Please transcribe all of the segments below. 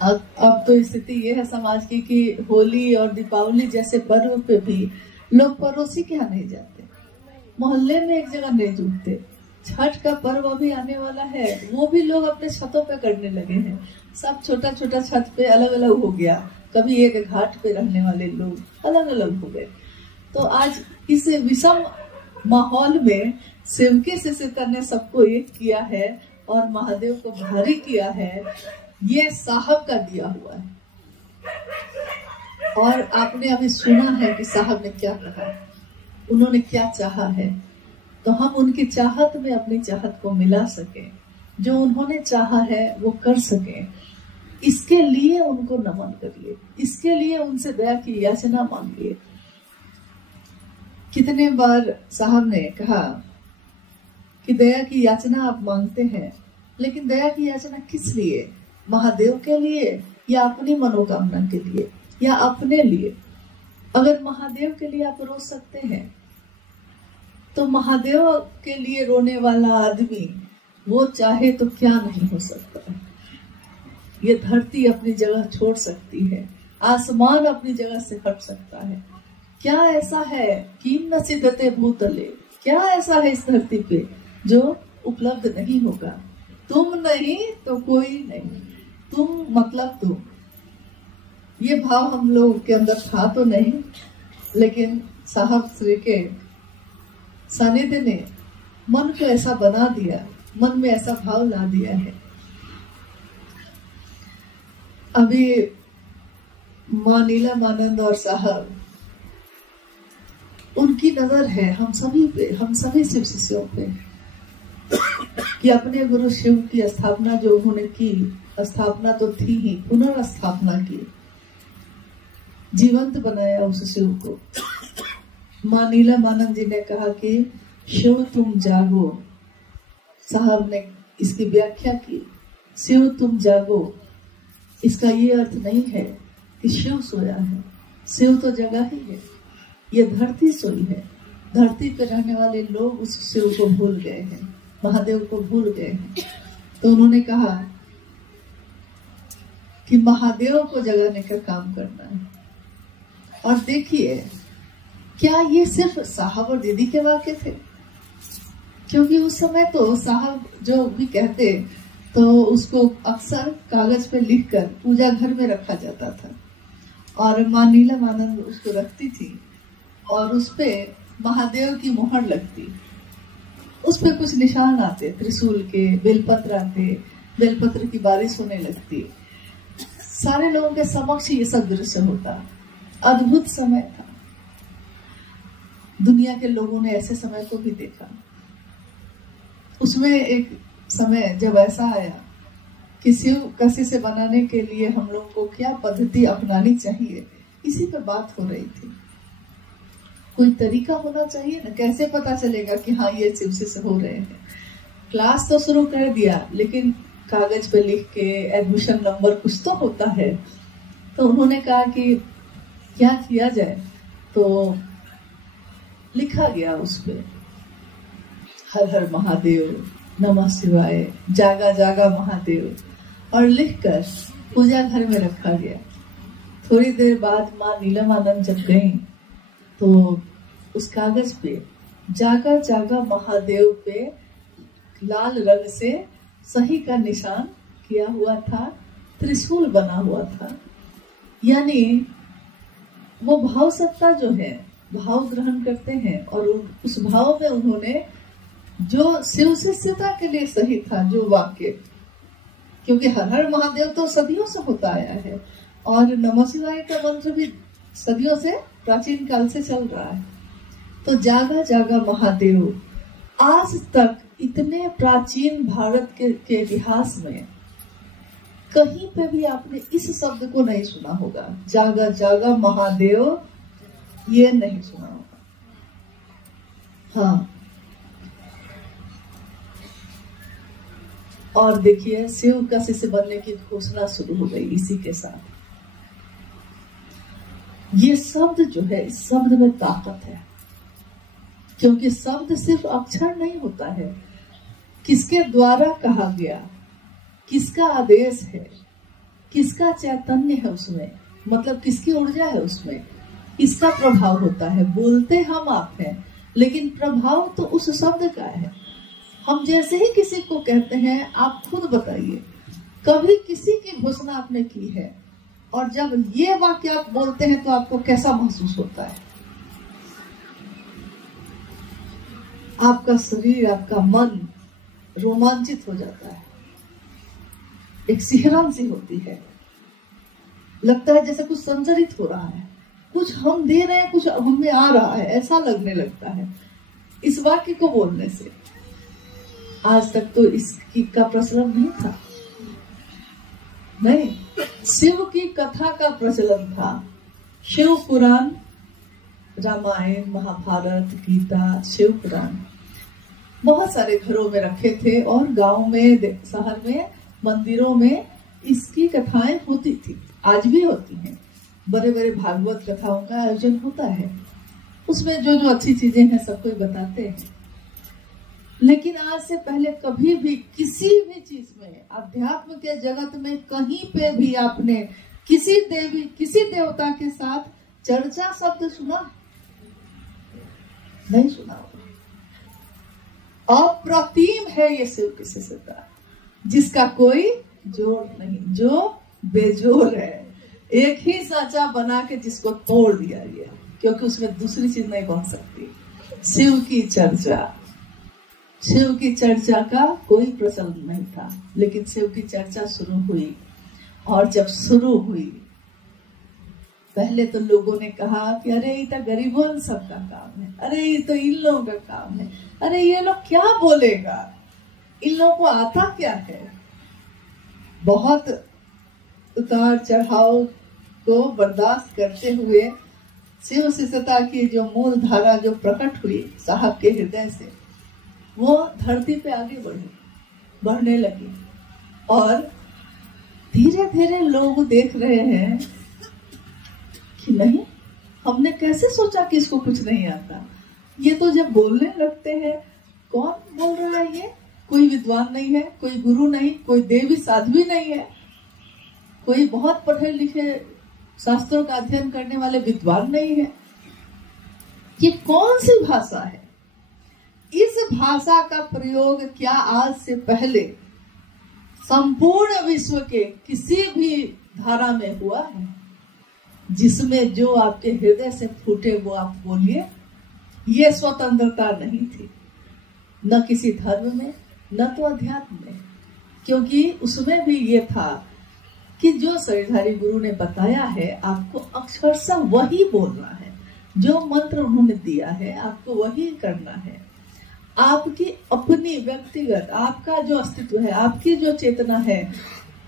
अब तो स्थिति ये है समाज की कि होली और दीपावली जैसे पर्व पे भी लोग पड़ोसी के यहाँ नहीं जाते, मोहल्ले में एक जगह नहीं जुटते। छठ का पर्व अभी आने वाला है, वो भी लोग अपने छतों पे करने लगे हैं। सब छोटा छोटा छत पे अलग अलग हो गया, कभी एक घाट पे रहने वाले लोग अलग अलग हो गए। तो आज इस विषम माहौल में सेवके से सीता ने सबको एक किया है और महादेव को भारी किया है। ये साहब का दिया हुआ है। और आपने अभी सुना है कि साहब ने क्या कहा, उन्होंने क्या चाहा है, तो हम उनकी चाहत में अपनी चाहत को मिला सके, जो उन्होंने चाहा है वो कर सके, इसके लिए उनको नमन करिए, इसके लिए उनसे दया की याचना मांगिए। कितने बार साहब ने कहा कि दया की याचना आप मांगते हैं, लेकिन दया की याचना किस लिए? महादेव के लिए या अपनी मनोकामना के लिए या अपने लिए? अगर महादेव के लिए आप रो सकते हैं तो महादेव के लिए रोने वाला आदमी वो चाहे तो क्या नहीं हो सकता है। ये धरती अपनी जगह छोड़ सकती है, आसमान अपनी जगह से हट सकता है। क्या ऐसा है कि न सिद्धते भूतले, क्या ऐसा है इस धरती पे जो उपलब्ध नहीं होगा? तुम नहीं तो कोई नहीं, तुम मतलब तुम। ये भाव हम लोग के अंदर था तो नहीं, लेकिन साहब श्री के सानिध्य ने मन को ऐसा बना दिया, मन में ऐसा भाव ला दिया है। अभी मां नीलमानंद और साहब, उनकी नजर है हम सभी पे, हम सभी शिव शिष्यों पे, कि अपने गुरु शिव की स्थापना जो उन्होंने की, स्थापना तो थी ही, पुनर्स्थापना की, जीवंत बनाया उस शिव को। मां नीलमानंद जी ने कहा कि शिव तुम जागो। साहब ने इसकी व्याख्या की, शिव तुम जागो, इसका ये अर्थ नहीं है कि शिव सोया है, शिव तो जगा ही है, ये धरती सोई है। धरती पर रहने वाले लोग उस शिव को भूल गए हैं, महादेव को भूल गए हैं। तो उन्होंने कहा कि महादेव को जगाने का काम करना है। और देखिए, क्या ये सिर्फ साहब और दीदी के वाक्य थे? क्योंकि उस समय तो साहब जो भी कहते तो उसको अक्सर कागज पे लिखकर पूजा घर में रखा जाता था, और मां नीलमानंद उसको रखती थी और उस पे महादेव की मोहर लगती, उस पे कुछ निशान आते, त्रिशूल के, बेलपत्र आते, बेलपत्र की बारिश होने लगती। सारे लोगों के समक्ष ये सब दृश्य होता। अद्भुत समय था, दुनिया के लोगों ने ऐसे समय को भी देखा। उसमें एक समय जब ऐसा आया कि शिव कसी से बनाने के लिए हम लोग को क्या पद्धति अपनानी चाहिए, इसी पर बात हो रही थी। कोई तरीका होना चाहिए ना, कैसे पता चलेगा कि हाँ ये शिव से हो रहे हैं। क्लास तो शुरू कर दिया, लेकिन कागज पे लिख के एडमिशन नंबर कुछ तो होता है। तो उन्होंने कहा कि क्या किया जाए, तो लिखा गया उस पे हर हर महादेव, नमः शिवाय, जागा जागा महादेव, और लिखकर पूजा घर में रखा गया। थोड़ी देर बाद मां नीलमानंद जब गई तो उस कागज पे जागा जागा महादेव पे लाल रंग से सही का निशान किया हुआ था, त्रिशूल बना हुआ था। यानी वो भाव सत्ता जो है, भाव ग्रहण करते हैं, और उस भाव में उन्होंने जो शिव शिष्यता के लिए सही था जो वाक्य, क्योंकि हर हर महादेव तो सदियों से होता आया है, और नमः शिवाय का मंत्र भी सदियों से, प्राचीन काल से चल रहा है। तो जागा जागा महादेव, आज तक इतने प्राचीन भारत के इतिहास में कहीं पे भी आपने इस शब्द को नहीं सुना होगा, जागा जागा महादेव, ये नहीं सुना होगा। हाँ, और देखिए शिव का शिष्य बनने की घोषणा शुरू हो गई इसी के साथ। ये शब्द जो है, इस शब्द में ताकत है, क्योंकि शब्द सिर्फ अक्षर नहीं होता है, किसके द्वारा कहा गया, किसका आदेश है, किसका चैतन्य है उसमें, मतलब किसकी ऊर्जा है उसमें, इसका प्रभाव होता है। बोलते हम आप हैं, लेकिन प्रभाव तो उस शब्द का है। हम जैसे ही किसी को कहते हैं, आप खुद बताइए कभी किसी की घोषणा आपने की है और जब ये वाक्य आप बोलते हैं तो आपको कैसा महसूस होता है? आपका शरीर, आपका मन रोमांचित हो जाता है, एक सिहरन सी होती है, लगता है जैसे कुछ संचरित हो रहा है, कुछ हम दे रहे हैं, कुछ हमें आ रहा है, ऐसा लगने लगता है इस वाक्य को बोलने से। आज तक तो इसकी का प्रचलन नहीं था, नहीं, शिव की कथा का प्रचलन था। शिव पुराण, रामायण, महाभारत, गीता, शिव पुराण बहुत सारे घरों में रखे थे और गांव में, शहर में, मंदिरों में इसकी कथाएं होती थी, आज भी होती हैं। बड़े बड़े भागवत कथाओं का आयोजन होता है, उसमें जो जो अच्छी चीजें हैं सब कोई बताते हैं। लेकिन आज से पहले कभी भी किसी भी चीज में, अध्यात्म के जगत में कहीं पे भी आपने किसी देवी, किसी देवता के साथ चर्चा शब्द सुना? नहीं सुना। अप्रतिम है ये शिव की शिष्यता, जिसका कोई जोड़ नहीं, जो बेजोड़ है, एक ही सांचा बना के जिसको तोड़ दिया गया, क्योंकि उसमें दूसरी चीज नहीं बन सकती। शिव की चर्चा, शिव की चर्चा का कोई प्रचलन नहीं था, लेकिन शिव की चर्चा शुरू हुई। और जब शुरू हुई, पहले तो लोगों ने कहा कि अरे ये तो गरीबों सबका काम है, अरे ये तो इन लोगों का काम है, अरे ये लोग क्या बोलेगा, इन लोगों को आता क्या है। बहुत उतार चढ़ाव को बर्दाश्त करते हुए शिव शिष्यता की जो मूल धारा जो प्रकट हुई साहब के हृदय से, वो धरती पे आगे बढ़ने लगी। और धीरे धीरे लोग देख रहे हैं कि नहीं, हमने कैसे सोचा कि इसको कुछ नहीं आता, ये तो जब बोलने लगते हैं, कौन बोल रहा है ये? कोई विद्वान नहीं है, कोई गुरु नहीं, कोई देवी साध्वी नहीं है, कोई बहुत पढ़े लिखे शास्त्रों का अध्ययन करने वाले विद्वान नहीं है। ये कौन सी भाषा है? इस भाषा का प्रयोग क्या आज से पहले संपूर्ण विश्व के किसी भी धारा में हुआ है? जिसमें जो आपके हृदय से फूटे वो आप बोलिए। ये स्वतंत्रता नहीं थी, न किसी धर्म में, न तो अध्यात्म में, क्योंकि उसमें भी ये था कि जो शरीरधारी गुरु ने बताया है आपको अक्षरशः वही बोलना है, जो मंत्र उन्होंने दिया है आपको वही करना है। आपकी अपनी व्यक्तिगत, आपका जो अस्तित्व है, आपकी जो चेतना है,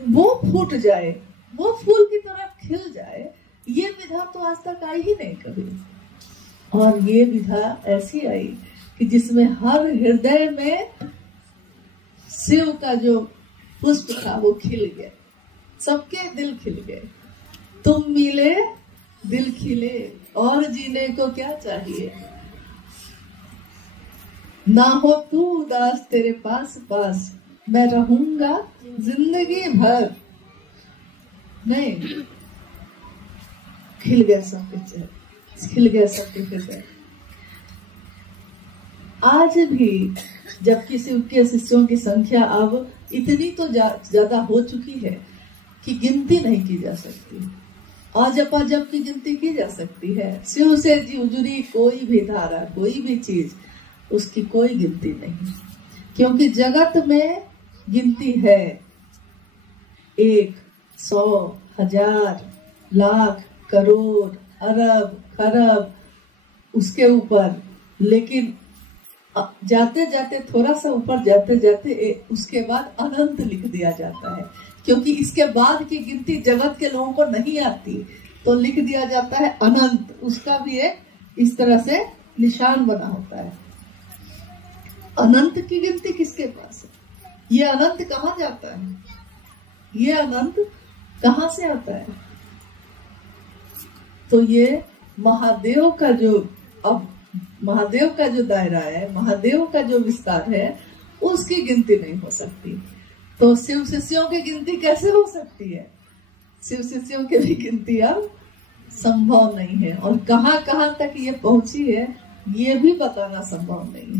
वो फूट जाए, वो फूल की तरह खिल जाए, ये विधा तो आज तक आई ही नहीं कभी। और ये विधा ऐसी आई कि जिसमें हर हृदय में शिव का जो पुष्प था वो खिल गया, सबके दिल खिल गए। तुम मिले दिल खिले, और जीने को क्या चाहिए। ना हो तू उदास तेरे पास पास, मैं रहूंगा जिंदगी भर। नहीं, खिल गया सबके चेहरे, खिल गया सबके हृदय। आज भी जबकि शिव के शिष्यों की संख्या अब इतनी तो ज्यादा हो चुकी है कि गिनती नहीं की जा सकती, अजप अजप की गिनती की जा सकती है। शिव से जुड़ी कोई भी धारा, कोई भी चीज, उसकी कोई गिनती नहीं, क्योंकि जगत में गिनती है 1, 100, 1000, लाख, करोड़, अरब, खरब, उसके ऊपर। लेकिन जाते जाते, थोड़ा सा ऊपर जाते जाते उसके बाद अनंत लिख दिया जाता है, क्योंकि इसके बाद की गिनती जगत के लोगों को नहीं आती, तो लिख दिया जाता है अनंत। उसका भी एक इस तरह से निशान बना होता है। अनंत की गिनती किसके पास है? ये अनंत कहाँ जाता है? ये अनंत कहाँ से आता है? तो ये महादेव का जो, अब महादेव का जो दायरा है, महादेव का जो विस्तार है, उसकी गिनती नहीं हो सकती। तो शिव शिष्यों की गिनती कैसे हो सकती है? शिव शिष्यों की भी गिनती अब संभव नहीं है, और कहां कहां तक ये पहुंची है ये भी बताना संभव नहीं है।